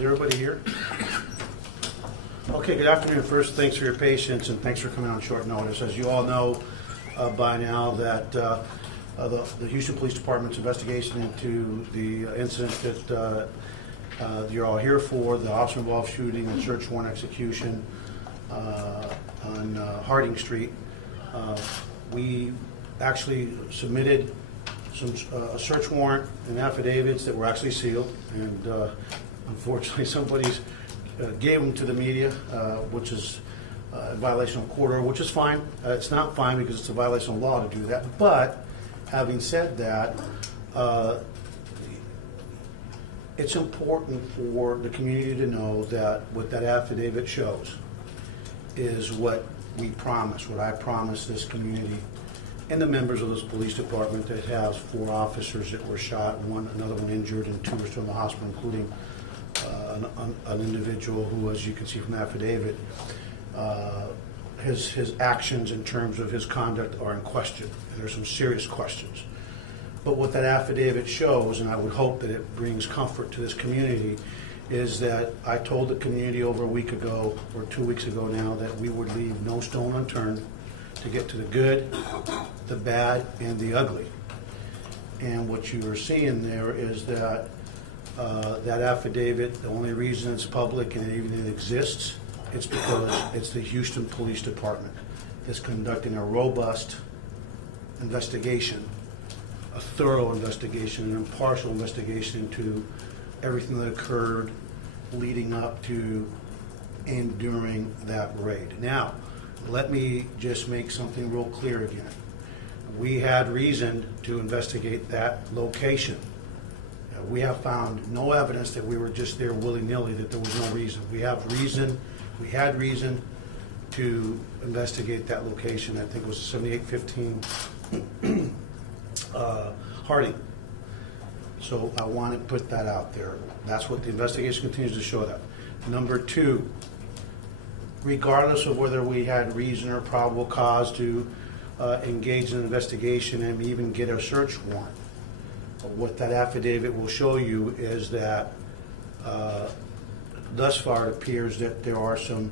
Is everybody here? Okay, good afternoon. First, thanks for your patience and thanks for coming on short notice. As you all know by now that the Houston Police Department's investigation into the incident that you're all here for, the officer-involved shooting and search warrant execution on Harding Street, we actually submitted a search warrant and affidavits that were actually sealed, and unfortunately somebody gave them to the media, which is a violation of court order, which is fine. It's not fine because it's a violation of law to do that. But having said that, it's important for the community to know that what that affidavit shows is what we promise, what I promised this community and the members of this police department that has 4 officers that were shot, another one injured, and 2 are still in the hospital, including an individual who, as you can see from the affidavit, his actions in terms of his conduct are in question. There's some serious questions. But what that affidavit shows, and I would hope that it brings comfort to this community, is that I told the community over a week ago, or 2 weeks ago now, that we would leave no stone unturned to get to the good, the bad, and the ugly. And what you are seeing there is that that affidavit, the only reason it's public and even it exists, it's because it's the Houston Police Department that's conducting a robust investigation, a thorough investigation, an impartial investigation into everything that occurred leading up to and during that raid. Now, let me just make something real clear again. We had reason to investigate that location. We have found no evidence that we were just there willy-nilly, that there was no reason. We had reason to investigate that location. I think it was 7815 Harding. So I want to put that out there. That's what the investigation continues to show that. Number 2, regardless of whether we had reason or probable cause to engage in an investigation and even get a search warrant, what that affidavit will show you is that thus far it appears that there are some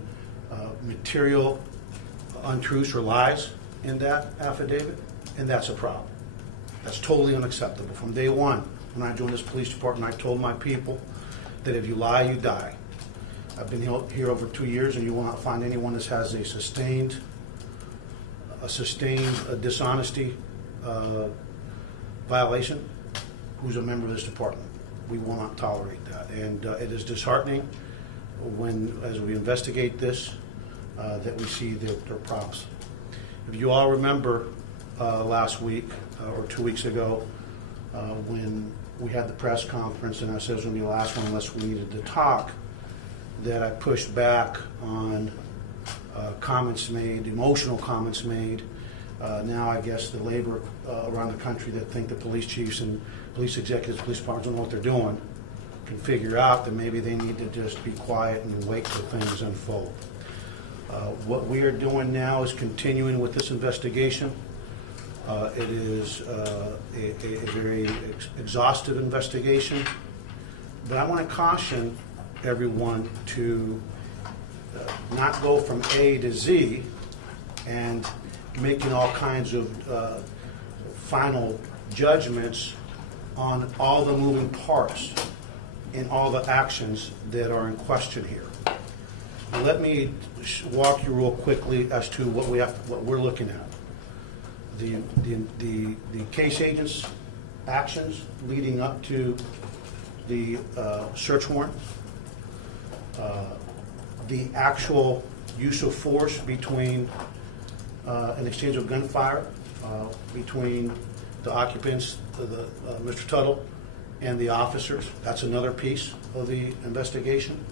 material untruths or lies in that affidavit, and that's a problem. That's totally unacceptable. From day one, when I joined this police department, I told my people that if you lie, you die. I've been here over 2 years, and you will not find anyone that has a sustained dishonesty violation who's a member of this department. We will not tolerate that, and it is disheartening when, as we investigate this, that we see that there are problems. If you all remember last week or 2 weeks ago, when we had the press conference, and I said it was going to be the last one unless we needed to talk, that I pushed back on comments made, emotional comments made. Now I guess the labor around the country that think the police chiefs and police executives, police departments don't know what they're doing, can figure out that maybe they need to just be quiet and wait till things unfold. What we are doing now is continuing with this investigation. It is a very exhaustive investigation, but I want to caution everyone to not go from A to Z and making all kinds of final judgments on all the moving parts and all the actions that are in question here. Now, let me walk you real quickly as to what we're looking at. The case agents' actions leading up to the search warrant, the actual use of force between an exchange of gunfire between the occupants, Mr. Tuttle, and the officers. That's another piece of the investigation.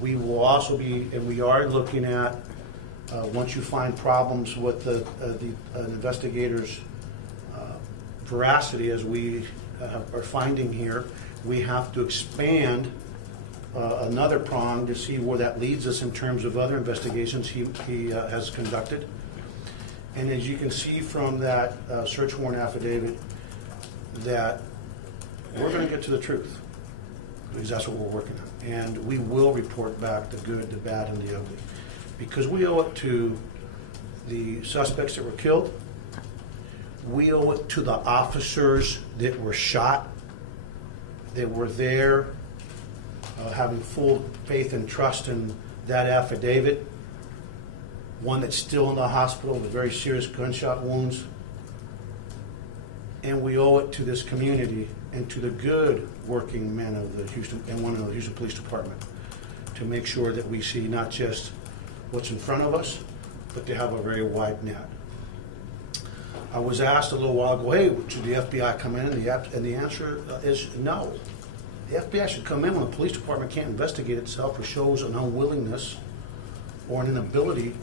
We will also be, and we are looking at, once you find problems with the investigator's veracity, as we are finding here, we have to expand another prong to see where that leads us in terms of other investigations he has conducted. And as you can see from that search warrant affidavit, that we're going to get to the truth. because that's what we're working on. And we will report back the good, the bad, and the ugly, because we owe it to the suspects that were killed. We owe it to the officers that were shot, that were there, having full faith and trust in that affidavit. One that's still in the hospital with very serious gunshot wounds. And we owe it to this community and to the good working men of the Houston and women of the Houston Police Department to make sure that we see not just what's in front of us, but to have a very wide net. I was asked a little while ago, hey, should the FBI come in? And the answer is no. The FBI should come in when the police department can't investigate itself or shows an unwillingness or an inability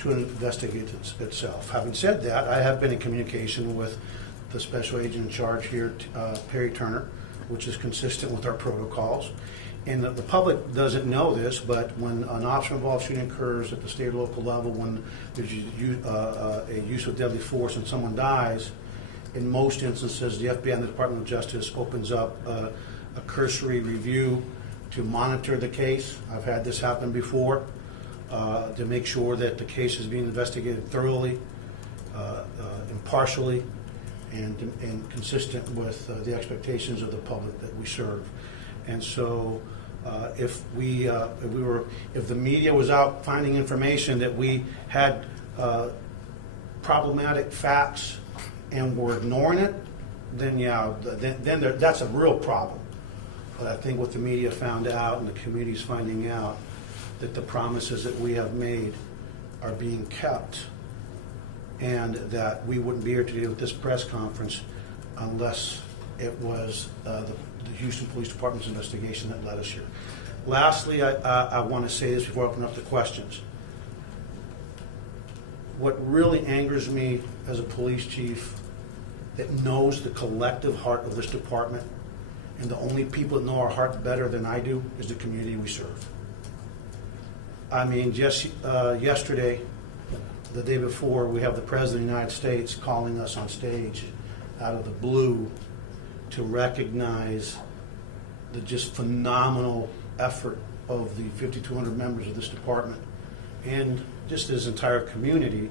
to investigate itself. Having said that, I have been in communication with the special agent in charge here, Perry Turner, which is consistent with our protocols. And the public doesn't know this, but when an officer-involved shooting occurs at the state or local level, when there's a use of deadly force and someone dies, in most instances, the FBI and the Department of Justice opens up a cursory review to monitor the case. I've had this happen before, to make sure that the case is being investigated thoroughly, impartially, and consistent with the expectations of the public that we serve. And so, if the media was out finding information that we had problematic facts and were ignoring it, then yeah, that's a real problem. But I think what the media found out and the community's finding out, that the promises that we have made are being kept, and that we wouldn't be here today with this press conference unless it was the Houston Police Department's investigation that led us here. Lastly, I want to say this before I open up to questions. What really angers me as a police chief that knows the collective heart of this department, and the only people that know our heart better than I do, is the community we serve. I mean, just yesterday, the day before, we have the President of the United States calling us on stage out of the blue to recognize the just phenomenal effort of the 5,200 members of this department and just this entire community.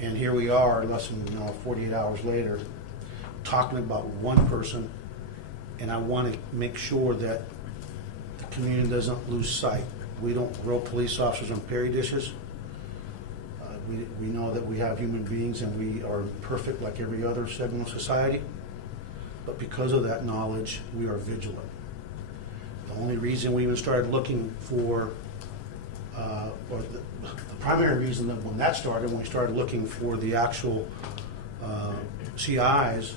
And here we are, less than 48 hours later, talking about one person. And I want to make sure that the community doesn't lose sight. We don't throw police officers on Perry dishes. We know that we have human beings and we are perfect like every other segment of society. But because of that knowledge, we are vigilant. The only reason we even started looking for, or the primary reason that when that started, when we started looking for the actual CIs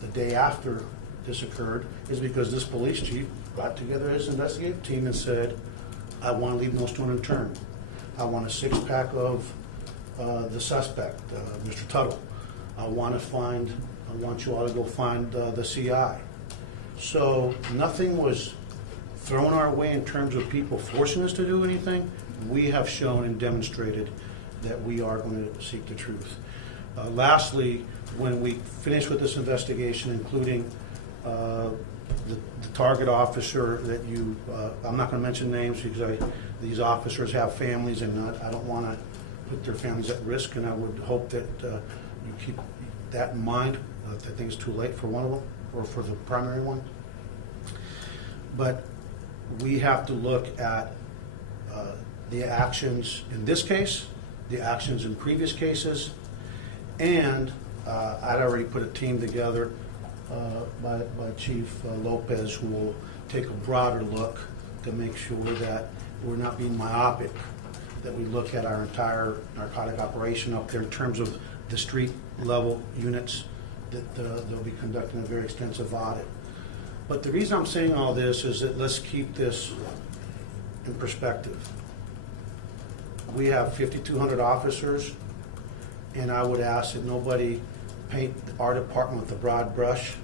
the day after this occurred, is because this police chief got together his investigative team and said, I want to leave no stone unturned. I want a six-pack of the suspect, Mr. Tuttle. I want you all to go find the CI. So nothing was thrown our way in terms of people forcing us to do anything. We have shown and demonstrated that we are going to seek the truth. Lastly, when we finish with this investigation, including the target officer that you, I'm not going to mention names because these officers have families, and I don't want to put their families at risk, and I would hope that you keep that in mind. I think it's too late for one of them, or for the primary one. But we have to look at the actions in this case, the actions in previous cases, and I'd already put a team together by Chief Lopez, who will take a broader look to make sure that we're not being myopic, that we look at our entire narcotic operation up there in terms of the street level units, that they'll be conducting a very extensive audit. But the reason I'm saying all this is that let's keep this in perspective. We have 5,200 officers, and I would ask that nobody paint our department with a broad brush,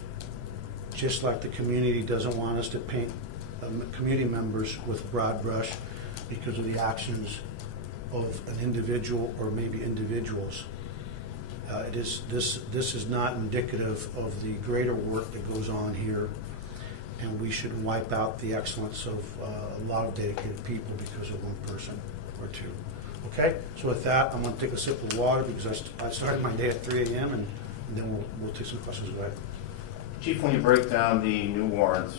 just like the community doesn't want us to paint community members with a broad brush because of the actions of an individual or maybe individuals. This is not indicative of the greater work that goes on here. and we shouldn't wipe out the excellence of a lot of dedicated people because of one person or two. Okay, so with that, I'm going to take a sip of water because I started my day at 3 a.m. and then we'll take some questions. Go ahead. Chief, when you break down the new warrants,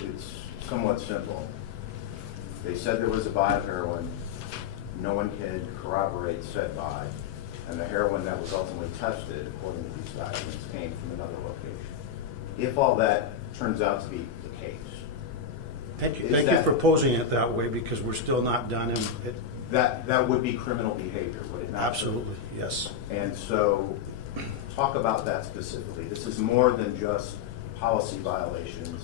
it's somewhat simple. They said there was a buy of heroin. No one can corroborate said buy. And the heroin that was ultimately tested, according to these documents, came from another location. If all that turns out to be the case. Thank you for posing it that way because we're still not done. And that would be criminal behavior, would it not? Absolutely, yes. And so talk about that specifically. This is more than just policy violations,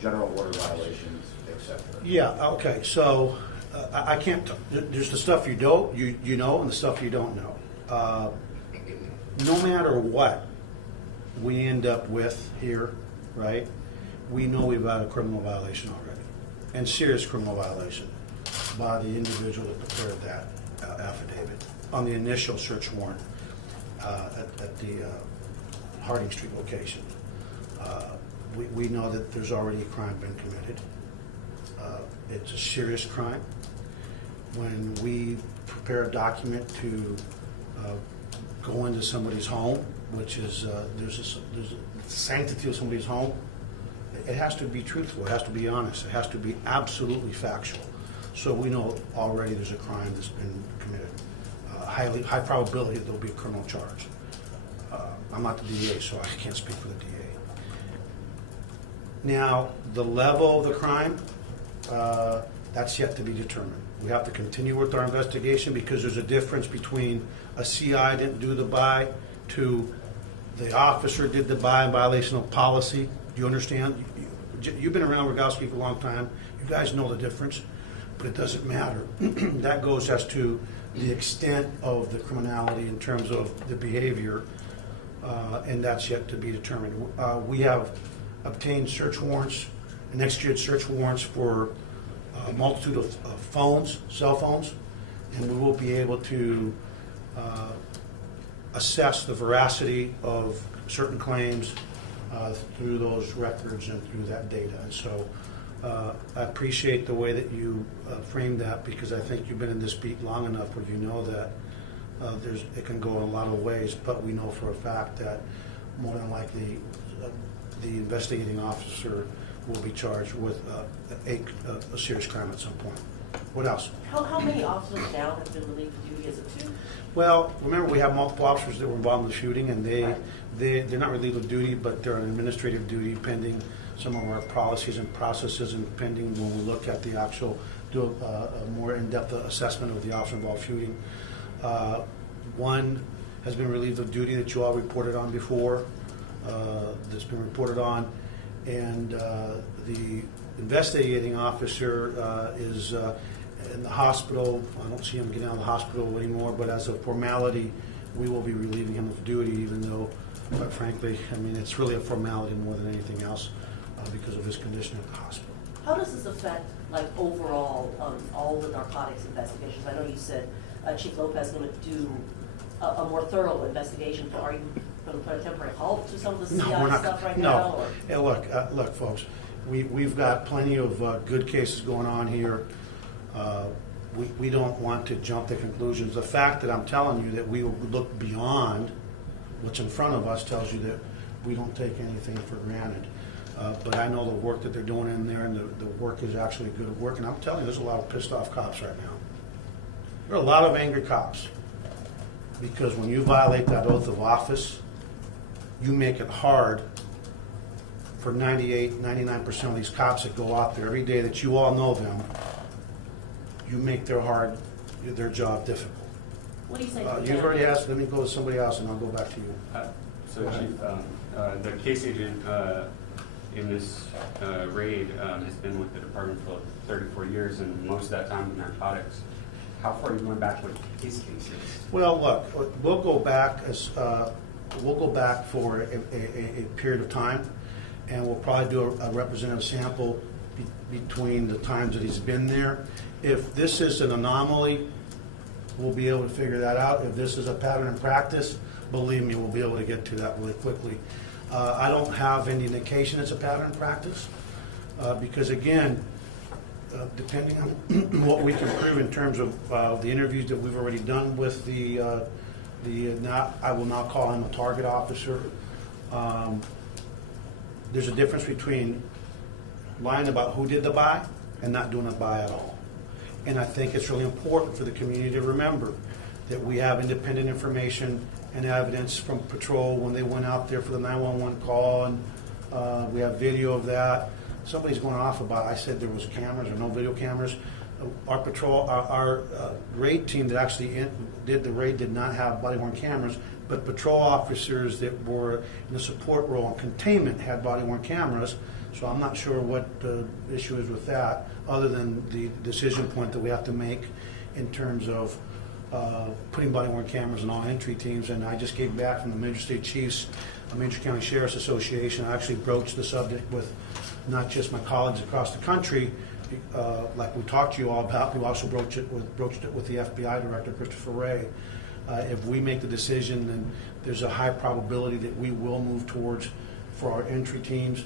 general order violations, etc. Yeah, okay, so I can't, there's the stuff you don't, you know, and the stuff you don't know. No matter what we end up with here, right, we know we've got a criminal violation already, and serious criminal violation by the individual that prepared that affidavit on the initial search warrant at the Harding Street location. We know that there's already a crime been committed. It's a serious crime. When we prepare a document to go into somebody's home, which is there's a sanctity of somebody's home, it has to be truthful, it has to be honest, it has to be absolutely factual. So we know already there's a crime that's been committed. High probability that there'll be a criminal charge. I'm not the DA, so I can't speak for the DA. Now, the level of the crime, that's yet to be determined. We have to continue with our investigation because there's a difference between a CI didn't do the buy to the officer did the buy in violation of policy. Do you understand? You've been around Rogowski for a long time. You guys know the difference, but it doesn't matter. That goes as to the extent of the criminality in terms of the behavior, and that's yet to be determined. We have obtained search warrants, and executed search warrants for a multitude of phones, cell phones, and we will be able to assess the veracity of certain claims through those records and through that data. And so I appreciate the way that you framed that because I think you've been in this beat long enough where you know that it can go in a lot of ways, but we know for a fact that more than likely the investigating officer will be charged with a serious crime at some point. What else? How many officers now have been relieved of duty? Is it 2? Well, remember we have multiple officers that were involved in the shooting, and they're not relieved of duty, but they're on administrative duty pending some of our policies and processes, and pending when we look at the actual, do a more in-depth assessment of the officer-involved shooting. One has been relieved of duty that you all reported on before, that's been reported on, and the investigating officer is in the hospital. I don't see him getting out of the hospital anymore, but as a formality, we will be relieving him of duty, even though, quite frankly, I mean, it's really a formality more than anything else because of his condition at the hospital. How does this affect, like, overall all the narcotics investigations? I know you said Chief Lopez is going to do a more thorough investigation. Are you going to put a temporary halt to some of the CI stuff right now? Or? Yeah, look, folks, we've got plenty of good cases going on here. We don't want to jump to conclusions. The fact that I'm telling you that we will look beyond what's in front of us tells you that we don't take anything for granted. But I know the work that they're doing in there, and the work is actually good work. And I'm telling you, there's a lot of pissed off cops right now. There are a lot of angry cops. Because when you violate that oath of office, you make it hard for 99% of these cops that go out there every day that you all know them. You make their job difficult. What do you say? You've already asked. Let me go to somebody else, and I'll go back to you. So, Chief, the case agent in this raid has been with the department for 34 years, and most of that time in narcotics. How far are you going back with his cases? Well, look, we'll go back for a period of time, and we'll probably do a representative sample between the times that he's been there. If this is an anomaly, we'll be able to figure that out. If this is a pattern in practice, believe me, we'll be able to get to that really quickly. I don't have any indication it's a pattern practice, because again, depending on what we can prove in terms of the interviews that we've already done with I will now call him a target officer. There's a difference between lying about who did the buy and not doing a buy at all. And I think it's really important for the community to remember that we have independent information and evidence from patrol when they went out there for the 911 call, and we have video of that. Somebody's going off about, I said there was cameras or no video cameras. Our patrol, our raid team that actually did the raid did not have body-worn cameras, but patrol officers that were in the support role and containment had body-worn cameras. So I'm not sure what the issue is with that, other than the decision point that we have to make in terms of putting body-worn cameras in all entry teams. And I just came back from the Major State Chiefs, Major County Sheriff's Association. I actually broached the subject with not just my colleagues across the country, like we talked to you all about. We also broached it with the FBI Director, Christopher Wray. If we make the decision, then there's a high probability that we will move towards, for our entry teams,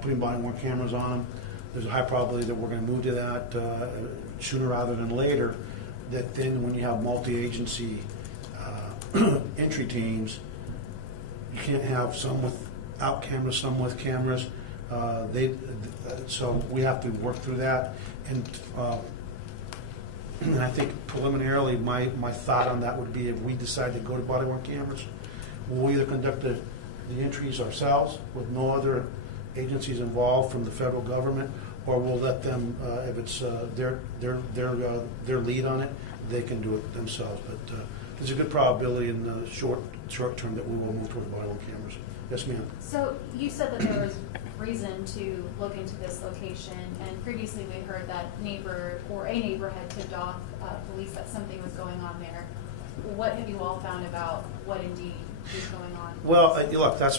putting body-worn cameras on them. There's a high probability that we're going to move to that sooner rather than later. That then, when you have multi-agency entry teams, you can't have some without cameras, some with cameras. So we have to work through that. And I think preliminarily, my thought on that would be, if we decide to go to body-worn cameras, we'll either conduct the entries ourselves with no other agencies involved from the federal government, or we'll let them, if it's their lead on it, they can do it themselves. But there's a good probability in the short term that we will move towards body-worn cameras. Yes, ma'am. So you said that there was reason to look into this location, and previously we heard that a neighbor had tipped off police that something was going on there. What have you all found about what indeed is going on? Well, look, that's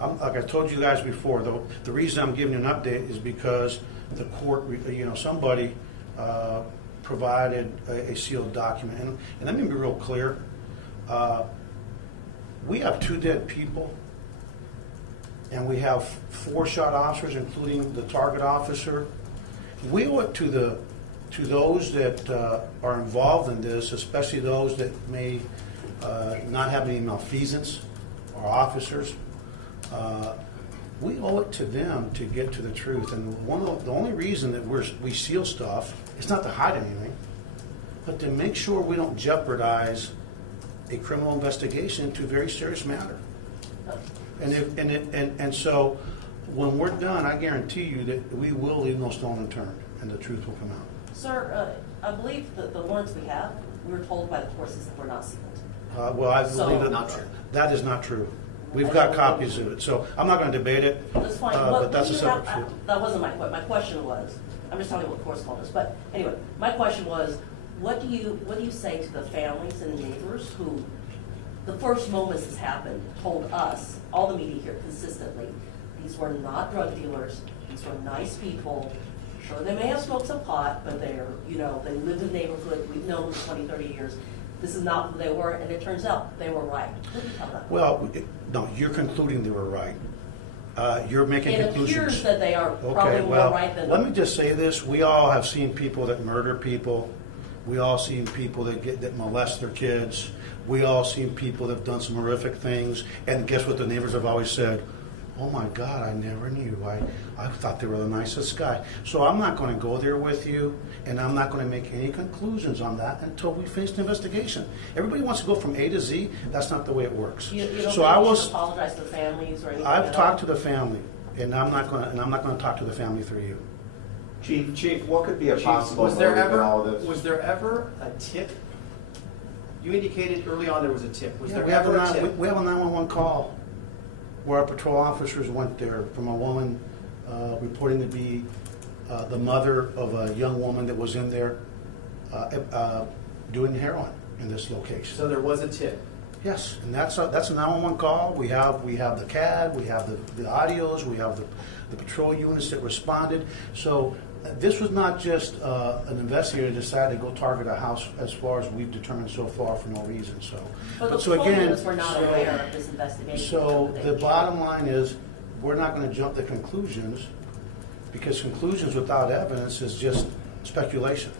like I told you guys before. The reason I'm giving you an update is because the court, somebody provided a sealed document, and let me be real clear. We have 2 dead people, and we have 4 shot officers, including the target officer. We owe it to those that are involved in this, especially those that may not have any malfeasance, or officers. We owe it to them to get to the truth. And the only reason that we seal stuff is not to hide anything, but to make sure we don't jeopardize a criminal investigation into a very serious matter. And so when we're done, I guarantee you that we will leave no stone unturned, and the truth will come out. Sir, I believe that the warrants we have, we were told by the courses that we're not sealed. Well, I So- believe Not that that is not true. We've got copies of it, so I'm not going to debate it. That's fine. But that's a separate issue. That wasn't my question. My question was, I'm just telling you what course called us. But anyway, my question was, what do you say to the families and the neighbors who, the first moments this happened, told us, all the media here consistently, these were not drug dealers, these were nice people. Sure, they may have smoked some pot, but they lived in the neighborhood, we've known them for 20, 30 years. This is not who they were, and it turns out they were right. What do you tell them? Well, no, you're concluding they were right. You're making conclusions. It appears that they are probably Okay, more well, right than. let me just say this. We all have seen people that murder people. We all seen people that molest their kids. We all seen people that have done some horrific things. And guess what the neighbors have always said? Oh my God, I never knew. I thought they were the nicest guy. So I'm not going to go there with you, and I'm not going to make any conclusions on that until we finish the investigation. Everybody wants to go from A to Z. That's not the way it works. You don't So think I you was. should apologize to the families or anything? I've talked to the family, and I'm not going to talk to the family through you. Chief, what could be a Chief, possible was there motive in all of ever, this? was there ever a tip? You indicated early on there was a tip. Was Yeah, there we have ever a a tip? we have a 911 call where our patrol officers went there from a woman reporting to be the mother of a young woman that was in there doing heroin in this location. So there was a tip. Yes, and that's a 911 call. We have the CAD, we have the audios, we have the patrol units that responded. So This was not just an investigator decided to go target a house as far as we've determined so far for no reason, so. But the so again, homeowners were not aware of this investigation. So They the were- bottom line is, we're not gonna jump to conclusions, because conclusions without evidence is just speculation.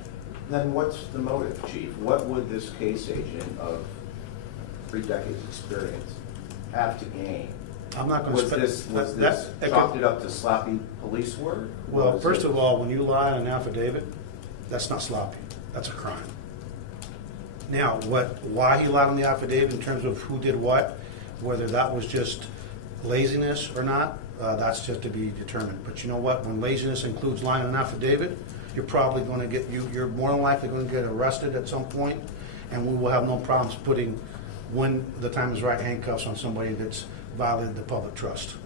Then what's the motive, Chief? What would this case agent of 3 decades experience have to gain? I'm not gonna. Was this chalked it up to sloppy police work? Well, Was first it- of all, when you lie on an affidavit, that's not sloppy, that's a crime. Now, why he lied on the affidavit in terms of who did what, whether that was just laziness or not, that's just to be determined. But you know what, when laziness includes lying on an affidavit, you're probably gonna you're more than likely gonna get arrested at some point, and we will have no problems putting, when the time is right, handcuffs on somebody that's violated the public trust.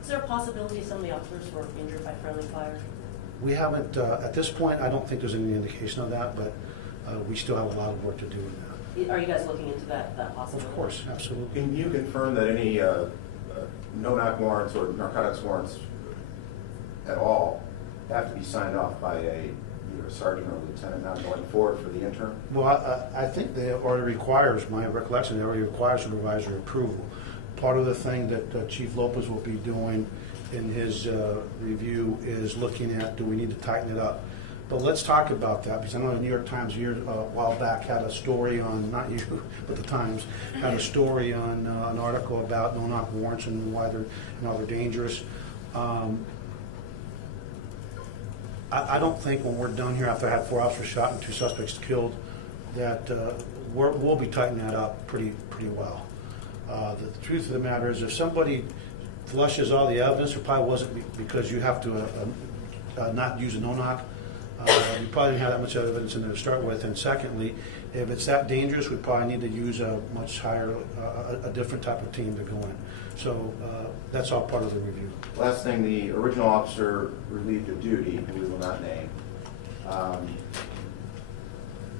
Is there a possibility some of the officers were injured by friendly fire? We haven't, at this point, I don't think there's any indication of that, but we still have a lot of work to do in that. Are you guys looking into that possibility? Of course, absolutely. Can you confirm that any no-knock warrants or narcotics warrants at all have to be signed off by either a sergeant or a lieutenant now going forward for the interim? Well, I think they already requires, my recollection, they already require supervisory approval. Part of the thing that Chief Lopez will be doing in his review is looking at, do we need to tighten it up? But let's talk about that, because I know the New York Times a while back had a story on, not you, but the Times, had a story on an article about no-knock warrants and why they're dangerous. I don't think when we're done here, after I had 4 officers shot and 2 suspects killed, that we'll be tightening that up pretty well. The truth of the matter is, if somebody flushes all the evidence, it probably wasn't because you have to not use a no-knock. You probably didn't have that much evidence in there to start with. And secondly, if it's that dangerous, we probably need to use a much higher, a different type of team to go in. So that's all part of the review. Last thing, the original officer relieved of duty, who we will not name.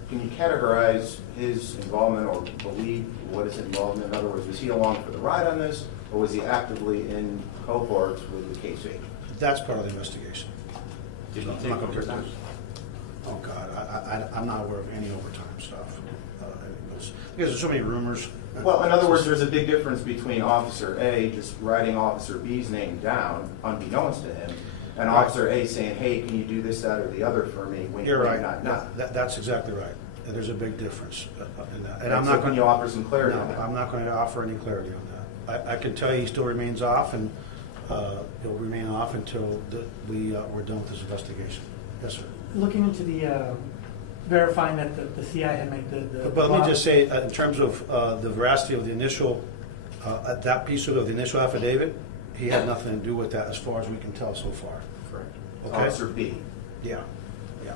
Can you categorize his involvement or believe what his involvement? In other words, was he along for the ride on this, or was he actively in cohorts with the case agent? That's part of the investigation. Did you I'm take not gonna get overtime? those. Oh, God, I'm not aware of any overtime stuff. Because there's so many rumors. Well, in other words, there's a big difference between Officer A just writing Officer B's name down, unbeknownst to him, and Right. Officer A saying, hey, can you do this, that, or the other for me? Wink, You're wink, right. nod, nod. That's exactly right. And there's a big difference in that. And I'm so not can going you offer some clarity on No, that? I'm not going to offer any clarity on that. I can tell you he still remains off, and he'll remain off until we're done with this investigation. Yes, sir. Looking into the, verifying that the CI had made the. But let me just say, in terms of the veracity of the initial, that piece of the initial affidavit, he had nothing to do with that as far as we can tell so far. Correct. Okay. Officer B. Yeah,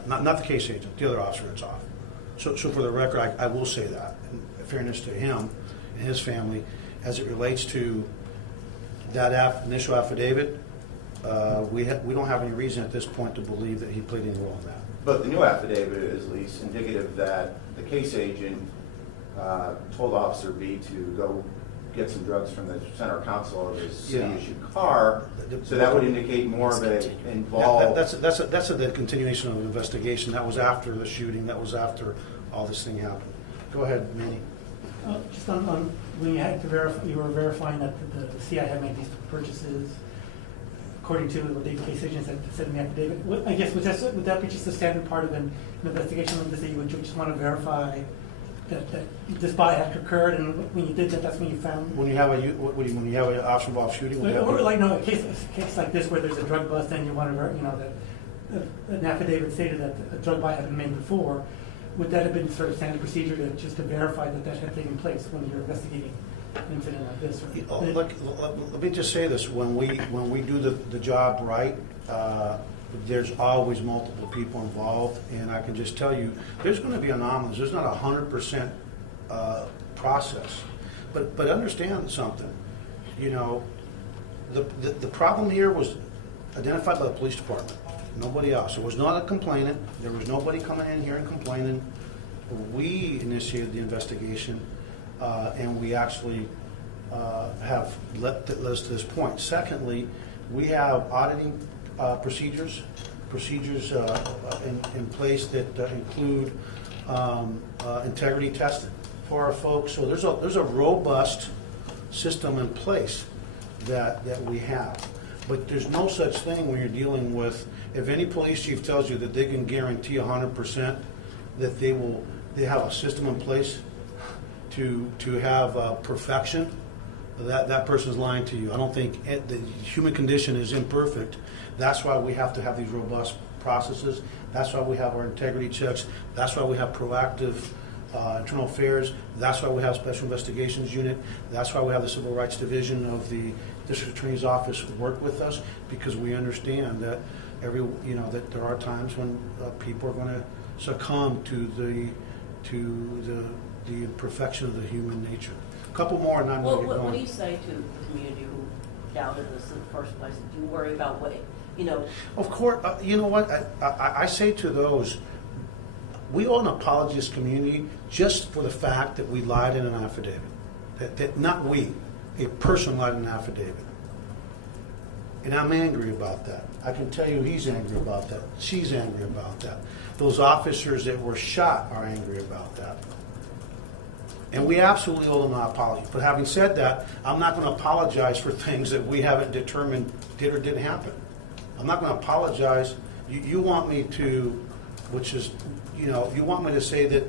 not the case agent, the other officer that's off. So for the record, I will say that, in fairness to him and his family, as it relates to that initial affidavit, we don't have any reason at this point to believe that he played any role in that. But the new affidavit is at least indicative that the case agent told Officer B to go get some drugs from the center console of his Yeah. city-issued car. So that would indicate more of a Yeah, involved. that's the continuation of the investigation. That was after the shooting, that was after all this thing happened. Go ahead, Manny. Just on, when you had to verify, you were verifying that the CI had made these purchases according to what the case agents had said in the affidavit. I guess, would that be just a standard part of an investigation, like this, that you would just want to verify that this buy act occurred, and when you did that, that's when you found? When you have when you have an option-involved shooting? would that be- Or like, no, a case like this where there's a drug bust and you want to, that an affidavit stated that a drug buy had been made before, would that have been sort of standard procedure just to verify that had taken place when you're investigating an incident like this? Look, let me just say this, when we do the job right, there's always multiple people involved, and I can just tell you, there's going to be anomalies. There's not 100% process, but understand something. The problem here was identified by the police department, nobody else. It was not a complainant. There was nobody coming in here and complaining. We initiated the investigation, and we actually have led us to this point. Secondly, we have auditing procedures procedures in place that include integrity testing for our folks. So there's a robust system in place that we have. But there's no such thing when you're dealing with, if any police chief tells you that they can guarantee 100% that they have a system in place to have perfection, that person's lying to you. I don't think the human condition is imperfect. That's why we have to have these robust processes. That's why we have our integrity checks. That's why we have proactive internal affairs. That's why we have special investigations unit. That's why we have the civil rights division of the district attorney's office work with us, because we understand that that there are times when people are going to succumb to the imperfection of the human nature. A couple more, and I'm Well, going to get what do going. you say to the community who doubted this in the first place? Do you worry about what, Of course, you know what, I say to those, we owe an apology to this community just for the fact that we lied in an affidavit. That not we, a person lied in an affidavit. And I'm angry about that. I can tell you he's angry about that. She's angry about that. Those officers that were shot are angry about that. And we absolutely owe them an apology. But having said that, I'm not going to apologize for things that we haven't determined did or didn't happen. I'm not going to apologize. You want me to, which is, you want me to say that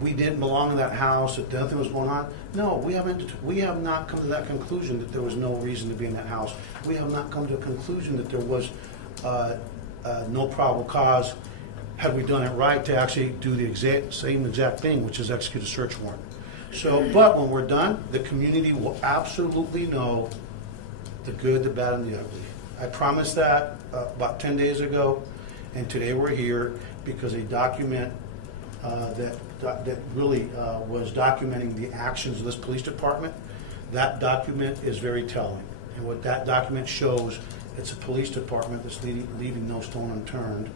we didn't belong in that house, that nothing was going on? No, we have not come to that conclusion that there was no reason to be in that house. We have not come to a conclusion that there was no probable cause, had we done it right, to actually do the same exact thing, which is execute a search warrant. So, but when we're done, the community will absolutely know the good, the bad, and the ugly. I promised that about 10 days ago, and today we're here because a document that really was documenting the actions of this police department, that document is very telling. And what that document shows, it's a police department that's leaving no stone unturned.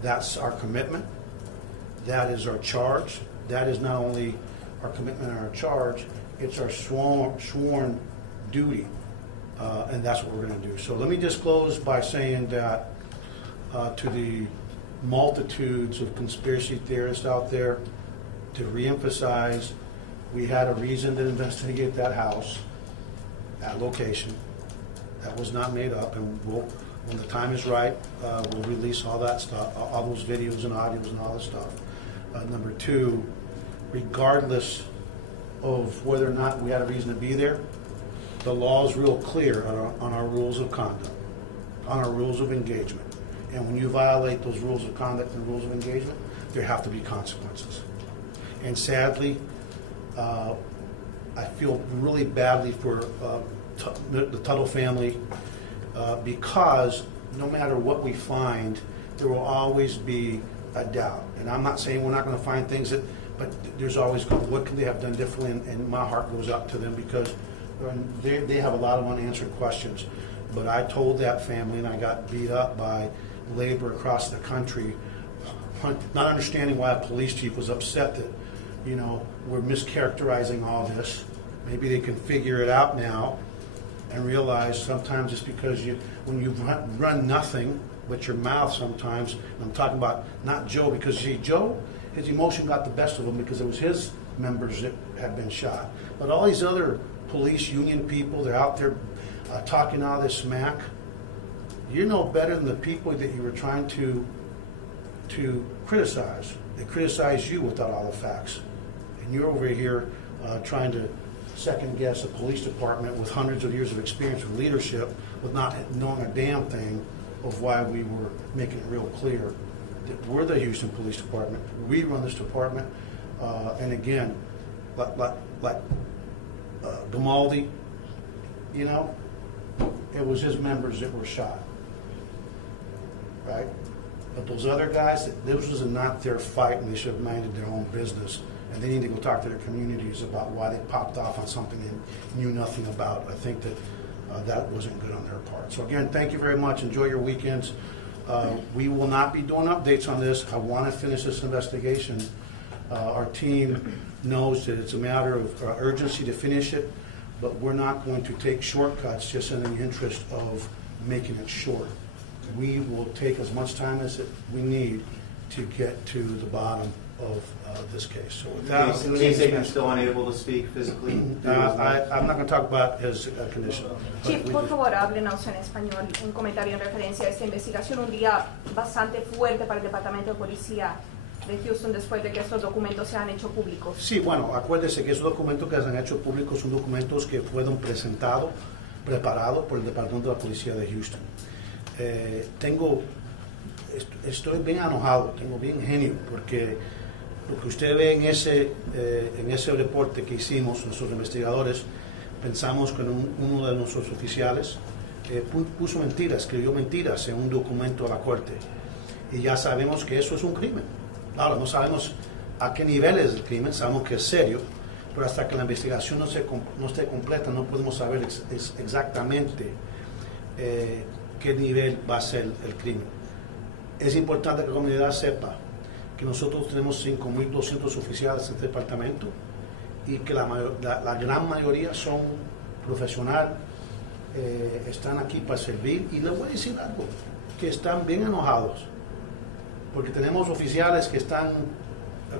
That's our commitment. That is our charge. That is not only our commitment and our charge, it's our sworn duty. And that's what we're going to do. So let me just close by saying that to the multitudes of conspiracy theorists out there, to reemphasize, we had a reason to investigate that house, that location. That was not made up, and when the time is right, we'll release all that stuff, all those videos and audios and all this stuff. Number two, regardless of whether or not we had a reason to be there, the law is real clear on our rules of conduct, on our rules of engagement. And when you violate those rules of conduct and rules of engagement, there have to be consequences. And sadly, I feel really badly for the Tuttle family because no matter what we find, there will always be a doubt. And I'm not saying we're not going to find things but there's always what could they have done differently? And my heart goes up to them because they have a lot of unanswered questions. But I told that family, and I got beat up by labor across the country, not understanding why a police chief was upset that, we're mischaracterizing all this. Maybe they can figure it out now and realize sometimes it's because when you run nothing but your mouth sometimes, and I'm talking about not Joe, because Joe, his emotion got the best of him because it was his members that had been shot. But all these other police union people, they're out there talking all this smack. You're no better than the people that you were trying to criticize. They criticize you without all the facts. And you're over here trying to second guess a police department with hundreds of years of experience with leadership with not knowing a damn thing of why we were making it real clear that we're the Houston Police Department. We run this department. And again, like Gamaldi, it was his members that were shot. Right? But those other guys, this was not their fight, and they should have minded their own business. And they need to go talk to their communities about why they popped off on something they knew nothing about. I think that that wasn't good on their part. So again, thank you very much. Enjoy your weekends. We will not be doing updates on this. I want to finish this investigation. Our team knows that it's a matter of urgency to finish it, but we're not going to take shortcuts just in the interest of making it short. we will take as much time as we need to get to the bottom of this case. So with that, The case agent's still unable to speak physically? I'm not going to talk about his condition. Chief, por favor, háblenos en español un comentario en referencia a esta investigación, un día bastante fuerte para el Departamento de Policía de Houston después de que estos documentos se han hecho públicos. Sí, bueno, acuérdese que esos documentos que se han hecho públicos son documentos que fueron presentados, preparados por el Departamento de la Policía de Houston. Estoy bien enojado, tengo bien genio, porque lo que usted ve en ese reporte que hicimos, nuestros investigadores, pensamos que uno de nuestros oficiales puso mentiras, escribió mentiras en un documento a la corte. Y ya sabemos que eso es un crimen. Ahora, no sabemos a qué nivel es el crimen, sabemos que es serio, pero hasta que la investigación no esté completa no podemos saber exactamente qué nivel va a ser el crimen. Es importante que la comunidad sepa que nosotros tenemos 5.200 oficiales en este departamento y que la gran mayoría son profesionales, están aquí para servir, y les voy a decir algo, que están bien enojados, porque tenemos oficiales que están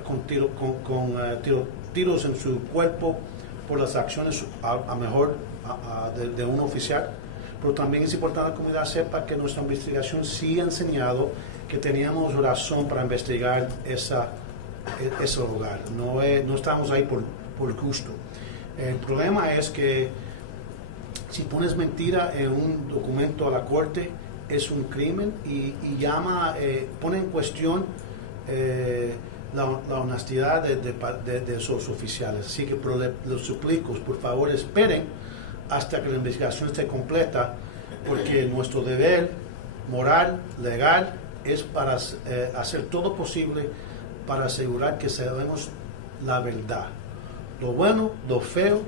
con tiros en su cuerpo por las acciones de un oficial, pero también es importante que la comunidad sepa que nuestra investigación sí ha enseñado que teníamos razón para investigar ese lugar. No estamos ahí por gusto. El problema es que si pones mentira en un documento a la corte, es un crimen y pone en cuestión la honestidad de esos oficiales. Así que les suplico, por favor, esperen hasta que la investigación esté completa, porque nuestro deber moral, legal, es para hacer todo posible para asegurar que sabemos la verdad. Lo bueno, lo feo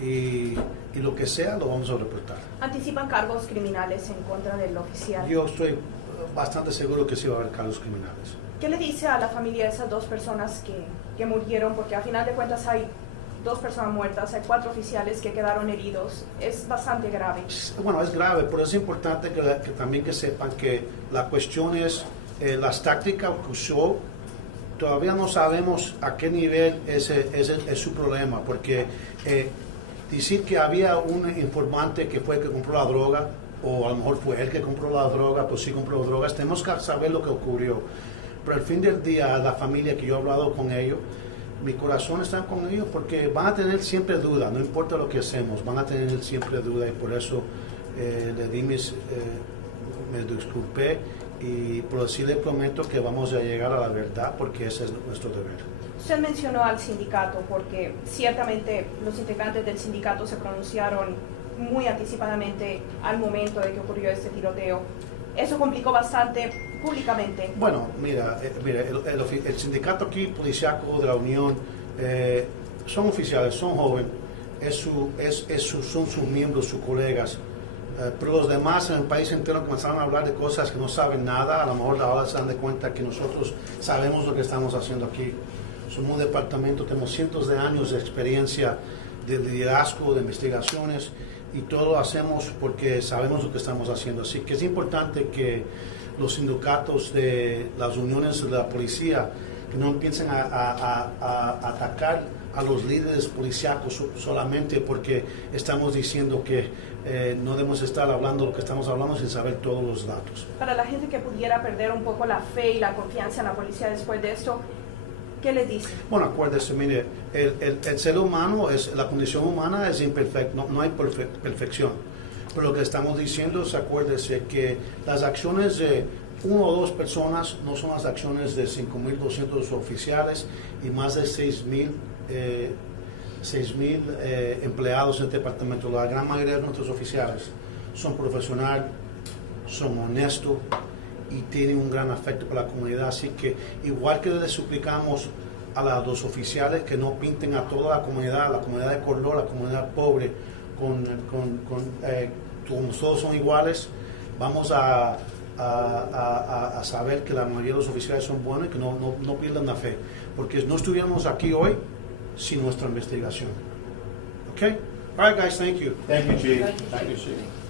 y lo que sea lo vamos a reportar. ¿Anticipan cargos criminales en contra del oficial? Yo estoy bastante seguro que sí va a haber cargos criminales. ¿Qué le dice a la familia de esas dos personas que murieron? Porque al final de cuentas hay 2 personas muertas, hay 4 oficiales que quedaron heridos. Es bastante grave. Bueno, es grave, pero es importante que también que sepan que la cuestión es las tácticas que usó. Todavía no sabemos a qué nivel es su problema, porque decir que había un informante que fue el que compró la droga, o a lo mejor fue él que compró la droga, pues sí compró drogas, tenemos que saber lo que ocurrió. Pero al fin del día, la familia que yo he hablado con ellos, mi corazón está con ellos, porque van a tener siempre duda, no importa lo que hacemos, van a tener siempre duda, y por eso me disculpé, pero sí le prometo que vamos a llegar a la verdad, porque ese es nuestro deber. Usted mencionó al sindicato, porque ciertamente los integrantes del sindicato se pronunciaron muy anticipadamente al momento de que ocurrió este tiroteo. Eso complicó bastante públicamente. Bueno, mira, el sindicato aquí policíaco de la Unión son oficiales, son jóvenes, son sus miembros, sus colegas, pero los demás en el país entero comenzaron a hablar de cosas que no saben nada. A lo mejor ahora se dan de cuenta que nosotros sabemos lo que estamos haciendo aquí. Somos un departamento, tenemos cientos de años de experiencia de liderazgo, de investigaciones, y todo lo hacemos porque sabemos lo que estamos haciendo. Así que es importante que los sindicatos de las uniones de la policía que no empiecen a atacar a los líderes policíacos solamente porque estamos diciendo que no debemos estar hablando lo que estamos hablando sin saber todos los datos. Para la gente que pudiera perder un poco la fe y la confianza en la policía después de esto, ¿qué les dice? Bueno, acuérdese, mire, el ser humano, la condición humana es imperfecta, no hay perfección. Pero lo que estamos diciendo es, acuérdese, que las acciones de 1 o 2 personas no son las acciones de 5.200 oficiales y más de 6.000 empleados en el departamento. La gran mayoría de nuestros oficiales son profesionales, son honestos y tienen un gran afecto para la comunidad. Así que, igual que les suplicamos a los oficiales que no pinten a toda la comunidad de color, la comunidad pobre, como todos son iguales, vamos a saber que la mayoría de los oficiales son buenos y que no pierdan la fe, porque no estuviéramos aquí hoy sin nuestra investigación. Okay? All right, guys, thank you. Thank you, Chief. Thank you. Thank you, Chief.